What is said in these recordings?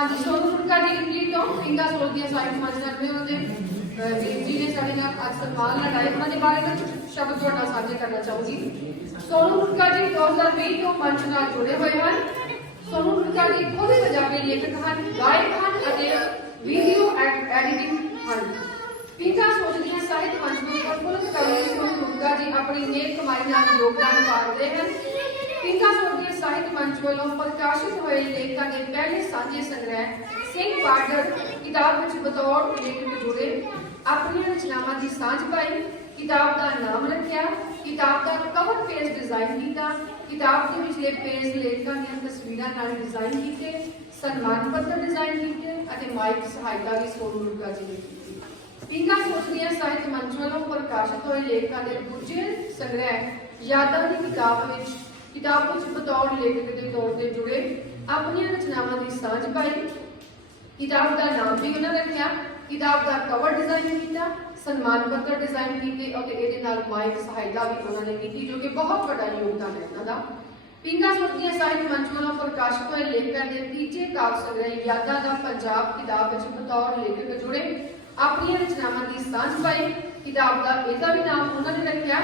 ਹਾਂਜੀ, ਸੋਨੂੰ ਫੁਲਕਾ ਜੀ ਇਟਲੀ ਤੋਂ ਪਿੰਗਾ ਸੋਲ ਦੀਆਂ ਸਾਈਡ ਮੰਨ ਕਰਦੇ ਹੁੰਦੇ ਵੀਰ ਜੀ ਨੇ ਸਾਡੇ ਨਾਲ ਅੱਜ ਸਨਮਾਨ ਲਗਾਏ ਉਹਨਾਂ ਦੇ ਬਾਰੇ ਵਿੱਚ ਸ਼ਬਦ ਤੁਹਾਡਾ ਸਾਂਝੇ ਕਰਨਾ ਚਾਹੂੰਗੀ। ਸੋਨੂੰ ਫੁਲਕਾ ਜੀ 2020 ਤੋਂ ਮੰਚ ਨਾਲ ਜੁੜੇ ਹੋਏ ਹਨ। ਸੋਨੂੰ ਫੁਲਕਾ ਜੀ ਖੁਦ ਪੰਜਾਬੀ ਲੇਖਕ ਹਨ, ਗਾਇਕ ਹਨ ਅਤੇ ਵੀਡੀਓ ਐਡੀਟਿੰਗ ਹਨ। ਪਿੰਗਾ ਸੋਲ ਸਾਹਿਤ ਮੰਚ ਨੂੰ ਪ੍ਰਫੁੱਲਤ ਕਰਨ ਲਈ ਸੋਨੂੰ ਫੁਲਕਾ ਜੀ ਆਪਣੀ ਨੇਕ ਕਮਾਈ ਨਾਲ ਯੋਗਦਾਨ ਪਾ ਰਹੇ ਹਨ। ਪਿੰਗਾ ਸੋਢੀ ਸਾਹਿਤ ਮੰਚ ਵੱਲੋਂ ਪ੍ਰਕਾਸ਼ਿਤ ਹੋਏ ਲੇਖਾਂ ਦੇ ਪਹਿਲੇ ਸਾਂਝੇ ਸੰਗ੍ਰਹਿ ਸਿੰਘ ਬਾਰਡਰ ਕਿਤਾਬ ਵਿੱਚ ਬਤੌਰ ਲੇਖਕ ਜੁੜੇ ਆਪਣੀਆਂ ਰਚਨਾਵਾਂ ਦੀ ਸਾਂਝ ਪਾਈ ਕਿਤਾਬ ਦਾ ਨਾਮ ਰੱਖਿਆ ਕਿਤਾਬ ਦਾ ਕਵਰ ਪੇਜ ਡਿਜ਼ਾਈਨ ਕੀਤਾ ਕਿਤਾਬ ਦੇ ਵਿਚਲੇ ਪੇਜ ਲੇਖਕਾਂ ਦੀਆਂ ਤਸਵੀਰਾਂ ਨਾਲ ਡਿਜ਼ਾਈਨ ਕੀਤੇ ਸਨਮਾਨ ਪੱਤਰ ਡਿਜ਼ਾਈਨ ਕੀਤੇ ਅਤੇ ਮਾਈਕ ਸਹਾਇਤਾ ਵੀ ਸੋਨੂ ਮੁਰਗਾ ਜੀ ਨੇ ਕੀਤੀ ਪਿੰਗਾ ਸੋਚਦੀਆਂ ਸਾਹਿਤ ਮੰਚ ਵੱਲੋਂ ਪ੍ਰਕਾਸ਼ਿਤ ਹੋਏ ਲੇਖਾਂ ਦੇ ਦੂਜੇ ਸੰਗ੍ਰਹਿ ਯਾਦਾਂ ਦੀ ਕਿਤਾਬ ਵਿੱਚ ਕਿਤਾਬ ਵਿੱਚ ਬਤੌਰ ਲੇਖਕ ਦੇ ਤੌਰ ਤੇ ਜੁੜੇ ਆਪਣੀਆਂ ਰਚਨਾਵਾਂ ਦੀ ਸਾਂਝ ਪਾਈ। ਕਿਤਾਬ ਦਾ ਨਾਮ ਵੀ ਉਹਨਾਂ ਰੱਖਿਆ। ਕਿਤਾਬ ਦਾ ਕਵਰ ਡਿਜ਼ਾਈਨ ਕੀਤਾ, ਸਨਮਾਨ ਪੱਤਰ ਡਿਜ਼ਾਈਨ ਕੀਤੇ ਅਤੇ ਇਹਦੇ ਨਾਲ ਮਾਈਕ ਸਹਾਇਤਾ ਵੀ ਉਹਨਾਂ ਨੇ ਕੀਤੀ, ਜੋ ਕਿ ਬਹੁਤ ਵੱਡਾ ਯੋਗਦਾਨ ਹੈ ਇਹਨਾਂ ਦਾ। ਪਿੰਗਾ ਸੁਰਤੀਆਂ ਸਾਹਿਤ ਮੰਚ ਵੱਲੋਂ ਪ੍ਰਕਾਸ਼ਿਤ ਹੋਏ ਲੇਖਕਾਂ ਦੇ ਤੀਜੇ ਕਾਵਿ ਸੰਗ੍ਰਹਿ ਯਾਦਾਂ ਦਾ ਪੰਜਾਬ ਕਿਤਾਬ ਵਿੱਚ ਬਤੌਰ ਲੇਖਕ ਜੁੜੇ। ਆਪਣੀਆਂ ਰਚਨਾਵਾਂ ਦੀ ਸਾਂਝ ਪਾਈ ਕਿਤਾਬ ਦਾ ਇਹਦਾ ਵੀ ਨਾਮ ਉਹਨਾਂ ਨੇ ਰੱਖਿਆ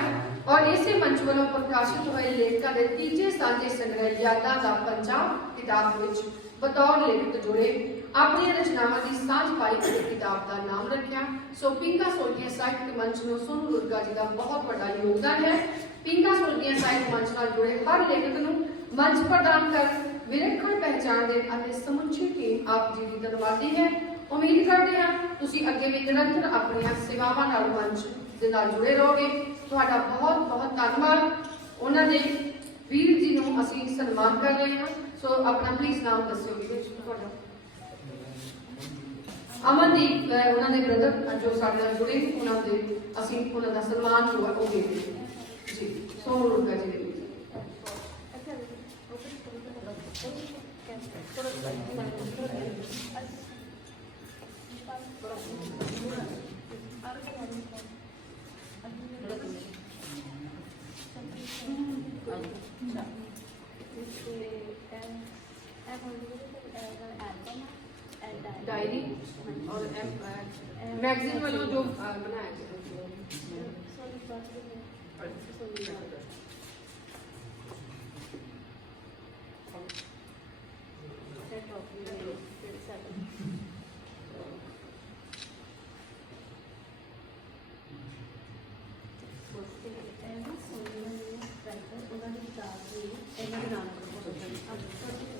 ਔਰ ਇਸੇ ਮੰਚ ਵੱਲੋਂ ਪ੍ਰਕਾਸ਼ਿਤ ਹੋਏ ਲੇਖਕਾਂ ਦੇ ਤੀਜੇ ਸਾਂਝੇ ਸੰਗ੍ਰਹਿ ਯਾਦਾਂ ਦਾ ਪੰਜਾਬ ਕਿਤਾਬ ਵਿੱਚ ਬਤੌਰ ਲੇਖਕ ਜੁੜੇ। ਆਪਣੀਆਂ ਰਚਨਾਵਾਂ ਦੀ ਸਾਂਝ ਪਾਈ ਅਤੇ ਕਿਤਾਬ ਦਾ ਨਾਮ ਰੱਖਿਆ। ਸੋ ਪਿੰਗਾ ਸੋਲਗੀਆਂ ਸਾਹਿਤ ਮੰਚ ਨੂੰ ਸੋਨੂ ਦੁਰਗਾ ਜੀ ਦਾ ਬਹੁਤ ਵੱਡਾ ਯੋਗਦਾਨ ਹੈ। ਪਿੰਗਾ ਸੋਲਗੀਆਂ ਸਾਹਿਤ ਮੰਚ ਨਾਲ ਜੁੜੇ ਹਰ ਲੇਖਕ ਨੂੰ ਮੰਚ ਪ੍ਰਦਾਨ ਕਰ ਵਿਲੱਖਣ ਪਹਿਚਾਣ ਦੇ ਅਤੇ ਸਮੁੱਚੀ ਟੀਮ ਆਪ ਜੀ ਦੀ ਧੰਨਵਾਦੀ ਹੈ। ਉਮੀਦ ਕਰਦੇ ਹਾਂ ਤੁਸੀਂ ਅੱਗੇ ਵੀ ਨਿਰੰਤਰ ਆਪਣੀਆਂ ਸੇਵਾਵਾਂ ਨਾਲ ਮੰਚ ਦੇ ਨਾਲ ਜੁੜੇ ਰਹੋਗੇ ਤੁਹਾਡਾ ਬਹੁਤ ਬਹੁਤ ਧੰਨਵਾਦ ਉਹਨਾਂ ਦੇ ਵੀਰ ਜੀ ਨੂੰ ਅਸੀਂ ਸਨਮਾਨ ਕਰ ਰਹੇ ਹਾਂ ਸੋ ਆਪਣਾ ਪਲੀਜ਼ ਨਾਮ ਦੱਸਿਓ ਵੀਰੇ ਤੁਹਾਡਾ ਅਮਨਦੀਪ ਉਹਨਾਂ ਦੇ ਬ੍ਰਦਰ ਜੋ ਸਾਡੇ ਨਾਲ ਜੁੜੇ ਨੇ ਉਹਨਾਂ ਦੇ ਅਸੀਂ ਉਹਨਾਂ ਦਾ ਸਨਮਾਨ ਜੋ ਉਹ ਦੇ ਜੀ ਸੋਨੂ ਰੁਗਾ ਜੀ ਦੇ ਵਿੱਚ I want to album and diary और मैगजीन वालों जो बनाया ਉਹਨਾਂ ਦੀ ਕਿਤਾਬ ਵੀ ਇਹਨਾਂ ਦੇ ਨਾਮ ਕੋਲ ਅੱਛਾ